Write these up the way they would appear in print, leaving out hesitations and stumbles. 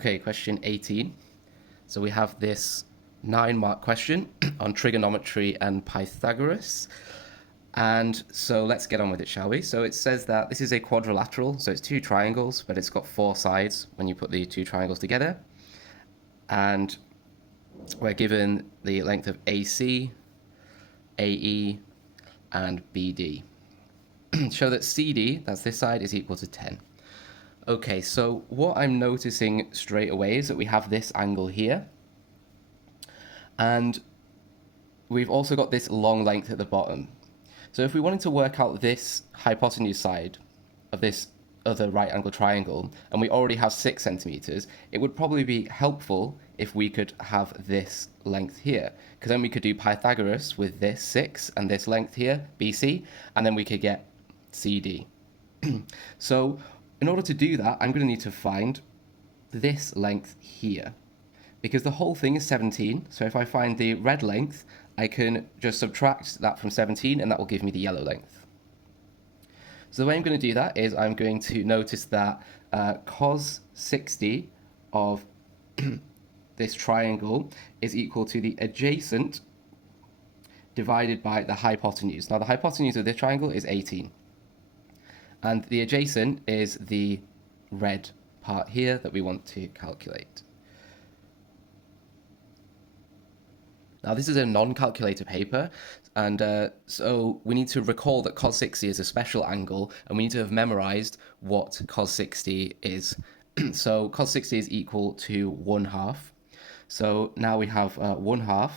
Okay, question 18. So we have this 9-mark question on trigonometry and Pythagoras. And so let's get on with it, shall we? So it says that this is a quadrilateral, so it's two triangles, but it's got four sides when you put the two triangles together. And we're given the length of AC, AE, and BD. Show that CD, that's this side, is equal to 10. Okay, so what I'm noticing straight away is that we have this angle here. And we've also got this long length at the bottom. So if we wanted to work out this hypotenuse side of this other right angle triangle, and we already have 6 centimeters, it would probably be helpful if we could have this length here, because then we could do Pythagoras with this 6 and this length here, BC, and then we could get CD. So in order to do that, I'm going to need to find this length here, because the whole thing is 17. So if I find the red length, I can just subtract that from 17, and that will give me the yellow length. So the way I'm going to do that is I'm going to notice that cos 60 of this triangle is equal to the adjacent divided by the hypotenuse. Now the hypotenuse of this triangle is 18. And the adjacent is the red part here that we want to calculate. Now this is a non-calculator paper, and so we need to recall that cos 60 is a special angle, and we need to have memorized what cos 60 is. So cos 60 is equal to 1/2. So now we have 1/2,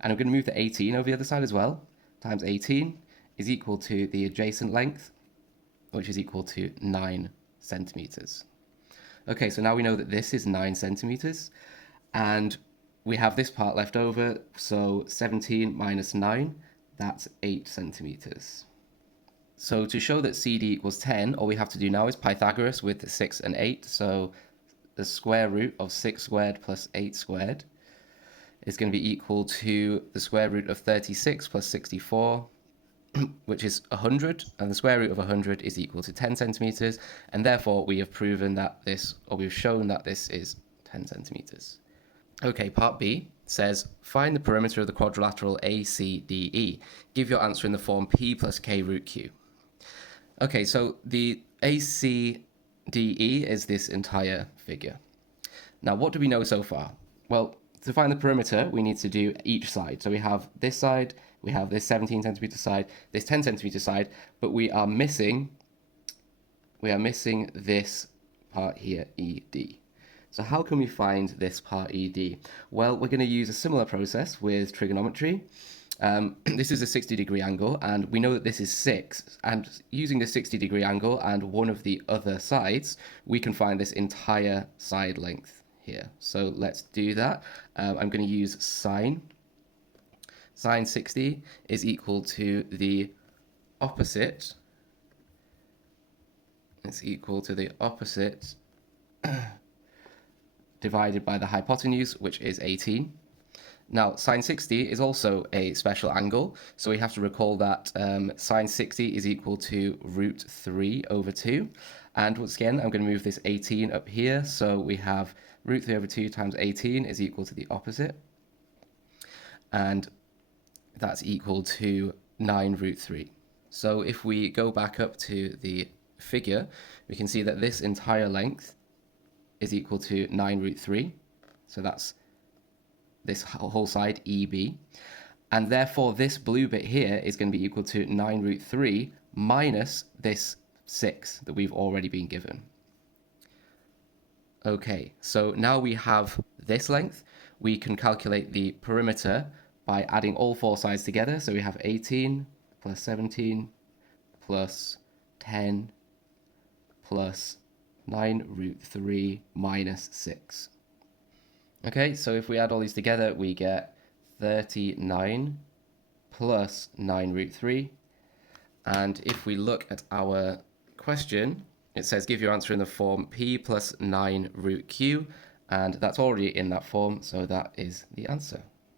and I'm going to move the 18 over the other side as well, times 18 is equal to the adjacent length, which is equal to 9 centimeters. Okay, so now we know that this is 9 centimeters, and we have this part left over, so 17 minus 9, that's 8 centimeters. So to show that CD equals 10, all we have to do now is Pythagoras with the 6 and 8, so the square root of 6 squared plus 8 squared is going to be equal to the square root of 36 plus 64, which is 100, and the square root of 100 is equal to 10 centimeters, and therefore we have proven that this, or we've shown that this is 10 centimeters. Okay, part B says, find the perimeter of the quadrilateral ACDE. Give your answer in the form P plus K root Q. Okay, so the ACDE is this entire figure. Now, what do we know so far? Well, to find the perimeter, we need to do each side. So we have this side, we have this 17 centimeter side, this 10 centimeter side, but we are missing this part here, ED. So how can we find this part ED? Well, we're going to use a similar process with trigonometry. This is a 60-degree angle, and we know that this is 6. And using the 60-degree angle and one of the other sides, we can find this entire side length here. So let's do that. I'm going to use sine. Sine 60 is equal to the opposite. It's equal to the opposite divided by the hypotenuse, which is 18. Now, sine 60 is also a special angle, so we have to recall that sine 60 is equal to root 3 over 2. And once again, I'm going to move this 18 up here, so we have root 3 over 2 times 18 is equal to the opposite. And that's equal to 9 root 3. So if we go back up to the figure, we can see that this entire length is equal to 9 root 3. So that's this whole side, EB. And therefore, this blue bit here is going to be equal to 9 root 3 minus this 6 that we've already been given. Okay, so now we have this length. We can calculate the perimeter by adding all four sides together. So we have 18 plus 17 plus 10 plus 9 root 3 minus 6. Okay, so if we add all these together, we get 39 plus 9 root 3. And if we look at our question, it says give your answer in the form P plus 9 root Q. And that's already in that form, so that is the answer.